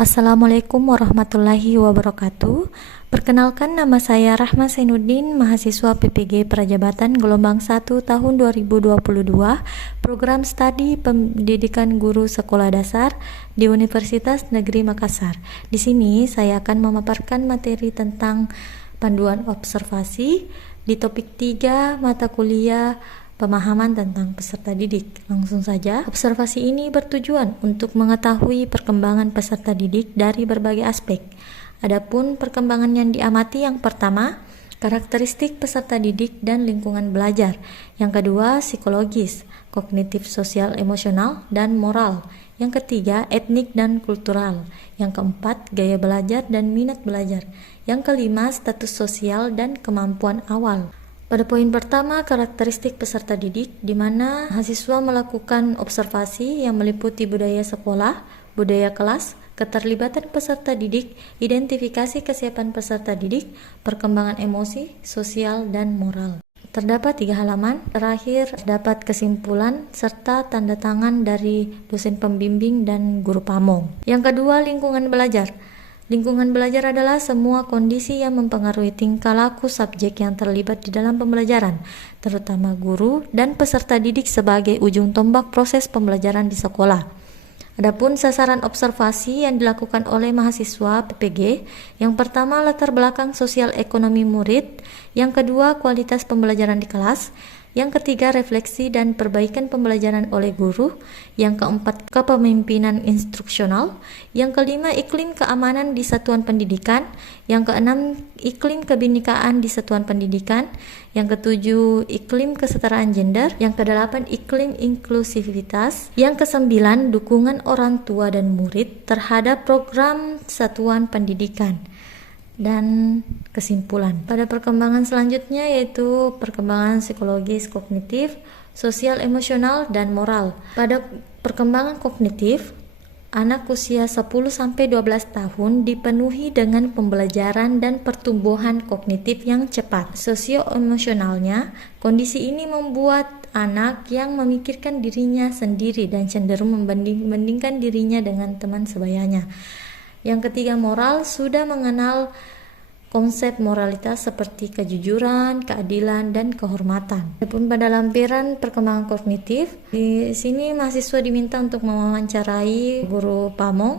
Assalamualaikum warahmatullahi wabarakatuh. Perkenalkan, nama saya Rahma Zainuddin, mahasiswa PPG Prajabatan gelombang 1 tahun 2022, program studi pendidikan guru sekolah dasar di Universitas Negeri Makassar. Di sini saya akan memaparkan materi tentang panduan observasi di topik 3 mata kuliah pemahaman tentang peserta didik. Langsung saja, observasi ini bertujuan untuk mengetahui perkembangan peserta didik dari berbagai aspek. Adapun perkembangan yang diamati, yang pertama, karakteristik peserta didik dan lingkungan belajar. Yang kedua, psikologis, kognitif, sosial, emosional, dan moral. Yang ketiga, etnik dan kultural. Yang keempat, gaya belajar dan minat belajar. Yang kelima, status sosial dan kemampuan awal. Pada poin pertama, karakteristik peserta didik, di mana mahasiswa melakukan observasi yang meliputi budaya sekolah, budaya kelas, keterlibatan peserta didik, identifikasi kesiapan peserta didik, perkembangan emosi, sosial, dan moral. Terdapat 3 halaman, terakhir terdapat kesimpulan serta tanda tangan dari dosen pembimbing dan guru pamong. Yang kedua, lingkungan belajar. Lingkungan belajar adalah semua kondisi yang mempengaruhi tingkah laku subjek yang terlibat di dalam pembelajaran, terutama guru dan peserta didik sebagai ujung tombak proses pembelajaran di sekolah. Adapun sasaran observasi yang dilakukan oleh mahasiswa PPG, yang pertama latar belakang sosial ekonomi murid, yang kedua kualitas pembelajaran di kelas, yang ketiga refleksi dan perbaikan pembelajaran oleh guru, yang keempat kepemimpinan instruksional, yang kelima iklim keamanan di satuan pendidikan, yang keenam iklim kebinekaan di satuan pendidikan, yang ketujuh iklim kesetaraan gender, yang kedelapan iklim inklusivitas, yang kesembilan dukungan orang tua dan murid terhadap program satuan pendidikan. Dan kesimpulan pada perkembangan selanjutnya, yaitu perkembangan psikologis, kognitif, sosial, emosional, dan moral. Pada perkembangan kognitif, anak usia 10-12 tahun dipenuhi dengan pembelajaran dan pertumbuhan kognitif yang cepat. Sosio-emosionalnya, kondisi ini membuat anak yang memikirkan dirinya sendiri dan cenderung membandingkan dirinya dengan teman sebayanya. Yang ketiga, moral, sudah mengenal konsep moralitas seperti kejujuran, keadilan, dan kehormatan. Adapun pada lampiran perkembangan kognitif, di sini mahasiswa diminta untuk mewawancarai guru pamong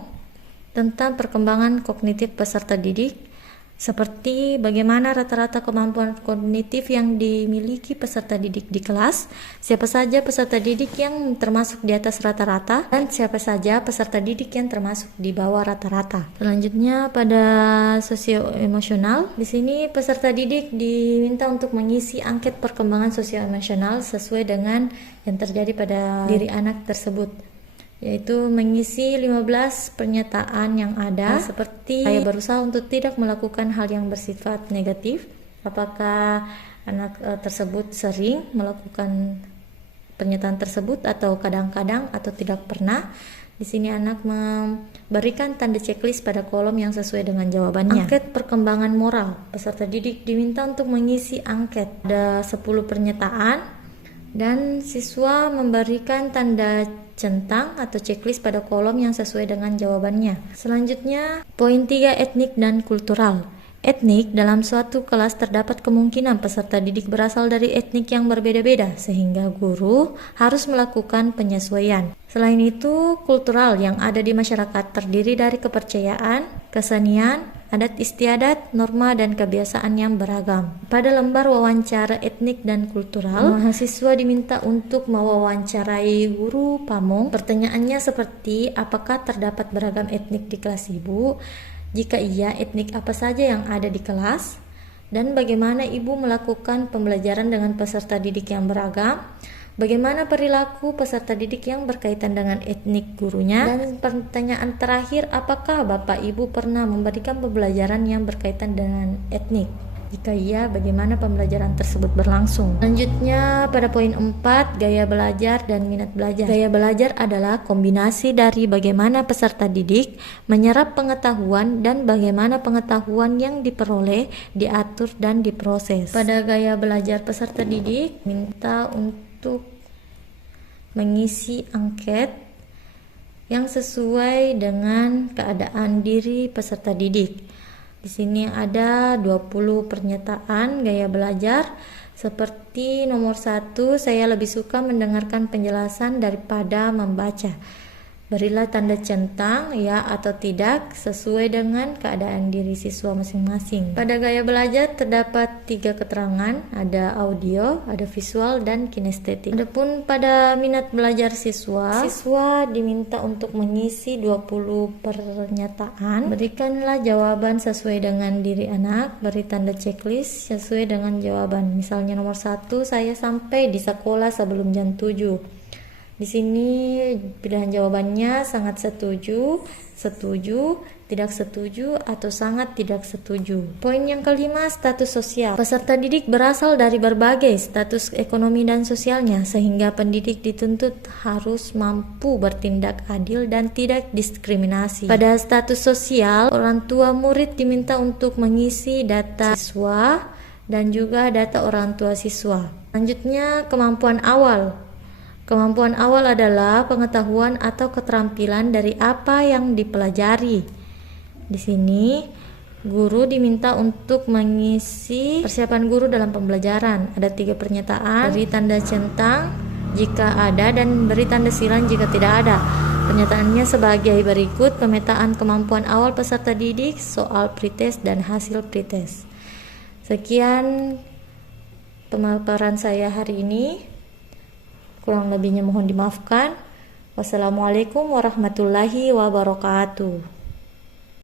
tentang perkembangan kognitif peserta didik, seperti bagaimana rata-rata kemampuan kognitif yang dimiliki peserta didik di kelas, siapa saja peserta didik yang termasuk di atas rata-rata, dan siapa saja peserta didik yang termasuk di bawah rata-rata. Selanjutnya pada sosio-emosional, di sini peserta didik diminta untuk mengisi angket perkembangan sosio-emosional sesuai dengan yang terjadi pada diri anak tersebut, yaitu mengisi 15 pernyataan yang ada, seperti saya berusaha untuk tidak melakukan hal yang bersifat negatif. Apakah anak tersebut sering melakukan pernyataan tersebut atau kadang-kadang atau tidak pernah. Di sini anak memberikan tanda checklist pada kolom yang sesuai dengan jawabannya. Angket perkembangan moral, peserta didik diminta untuk mengisi angket. Ada 10 pernyataan dan siswa memberikan tanda centang atau checklist pada kolom yang sesuai dengan jawabannya. Selanjutnya, poin 3, etnik dan kultural. Etnik, dalam suatu kelas terdapat kemungkinan peserta didik berasal dari etnik yang berbeda-beda, sehingga guru harus melakukan penyesuaian. Selain itu, kultural yang ada di masyarakat terdiri dari kepercayaan, kesenian, adat istiadat, norma, dan kebiasaan yang beragam. Pada lembar wawancara etnik dan kultural, mahasiswa diminta untuk mewawancarai guru pamong. Pertanyaannya seperti, apakah terdapat beragam etnik di kelas ibu? Jika iya, etnik apa saja yang ada di kelas? Dan bagaimana ibu melakukan pembelajaran dengan peserta didik yang beragam? Bagaimana perilaku peserta didik yang berkaitan dengan etnik gurunya? Dan pertanyaan terakhir, apakah Bapak Ibu pernah memberikan pembelajaran yang berkaitan dengan etnik? Jika iya, bagaimana pembelajaran tersebut berlangsung? Selanjutnya pada poin 4, gaya belajar dan minat belajar. Gaya belajar adalah kombinasi dari bagaimana peserta didik menyerap pengetahuan dan bagaimana pengetahuan yang diperoleh, diatur, dan diproses. Pada gaya belajar peserta didik minta untuk mengisi angket yang sesuai dengan keadaan diri peserta didik. Di sini ada 20 pernyataan gaya belajar. Seperti nomor 1, saya lebih suka mendengarkan penjelasan daripada membaca. Berilah tanda centang ya atau tidak sesuai dengan keadaan diri siswa masing-masing. Pada gaya belajar terdapat 3 keterangan, ada audio, ada visual, dan kinestetik. Adapun pada minat belajar siswa diminta untuk mengisi 20 pernyataan. Berikanlah jawaban sesuai dengan diri anak, beri tanda checklist sesuai dengan jawaban. Misalnya nomor 1, saya sampai di sekolah sebelum jam 7. Di sini pilihan jawabannya sangat setuju, setuju, tidak setuju, atau sangat tidak setuju. Poin yang kelima, status sosial. Peserta didik berasal dari berbagai status ekonomi dan sosialnya, sehingga pendidik dituntut harus mampu bertindak adil dan tidak diskriminasi. Pada status sosial, orang tua murid diminta untuk mengisi data siswa dan juga data orang tua siswa. Selanjutnya, kemampuan awal. Kemampuan awal adalah pengetahuan atau keterampilan dari apa yang dipelajari. Di sini, guru diminta untuk mengisi persiapan guru dalam pembelajaran. Ada 3 pernyataan, beri tanda centang jika ada dan beri tanda silang jika tidak ada. Pernyataannya sebagai berikut: pemetaan kemampuan awal peserta didik, soal pretest dan hasil pretest. Sekian pemaparan saya hari ini. Kurang lebihnya mohon dimaafkan. Wassalamualaikum warahmatullahi wabarakatuh.